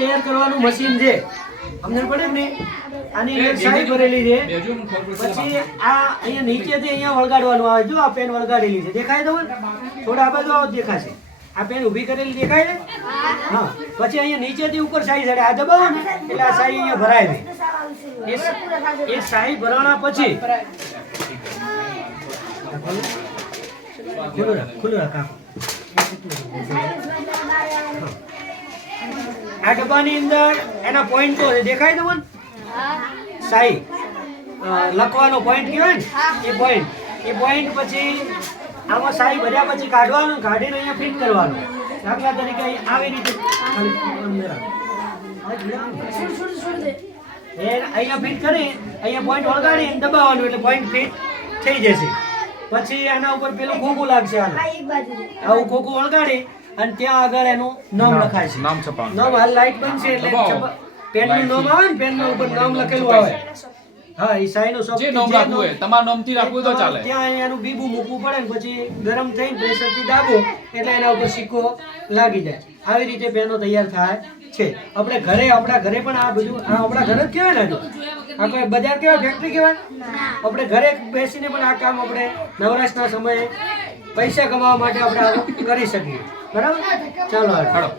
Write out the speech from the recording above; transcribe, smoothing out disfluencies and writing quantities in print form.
તૈયાર કરવાનું મશીન છે, સમજણ પડે ને? આની અંદર શાહી ભરેલી છે. પછી આ અહીંયા નીચેથી અહીંયા વળગાડવાનું આવે. જો આ પેન વળગાડેલી છે, દેખાય તમને? થોડા આ બાજુ આવો દેખાશે. આ પેન ઊભી કરેલી દેખાય ને? હા. પછી અહીંયા નીચેથી ઉપર શાહી ચડે. આ દબાવો ને એટલે આ શાહી અહીંયા ભરાય છે. એ શાહી ભરાણા પછી ખુલ્લું રાખ. આ ડબ્બાની અંદર એના પોઈન્ટો દેખાય તમને? શાહી લખવાનો પોઈન્ટ કહેવાય ને, એ પોઈન્ટ પછી આમાં શાહી ભર્યા પછી કાઢવાનું, કાઢીને અહીંયા ફિટ કરવાનું. દાખલા તરીકે આવી રીતે અહીંયા ફિટ કરી અહીંયા પોઈન્ટ વળગાડી દબાવવાનું એટલે પોઈન્ટ ફિટ થઈ જશે. પછી એના ઉપર પેલું ખોખું લાગશે. આવું ખોખું વળગાડી અને ત્યાં આગળ એનું નામ લખાય છે. નામ હાલ લાઈટ બનશે એટલે પેનનું નામ આવે ને, પેનના ઉપર નામ લખેલું આવે. હા, એ શાહીનો શોખ જે નામ રાખવું હોય તમારું નામથી રાખવું તો ચાલે. ત્યાં એનું બીબું મૂકવું પડે ને પછી ગરમ થઈને પ્રેશરથી દાબો એટલે એના ઉપર સિક્કો લાગી જાય. આવી રીતે પેનો તૈયાર થાય છે. આપણા ઘરે પણ આ બધું આપણા ઘરે જ કહેવાય ને. આ કોઈ બજાર કહેવાય, ફેક્ટરી કહેવાય? આપણે ઘરે બેસીને પણ આ કામ આપણે નવરાશના સમયે પૈસા કમાવા માટે આપણે આવું કરી શકીએ. બરાબર? ચાલો.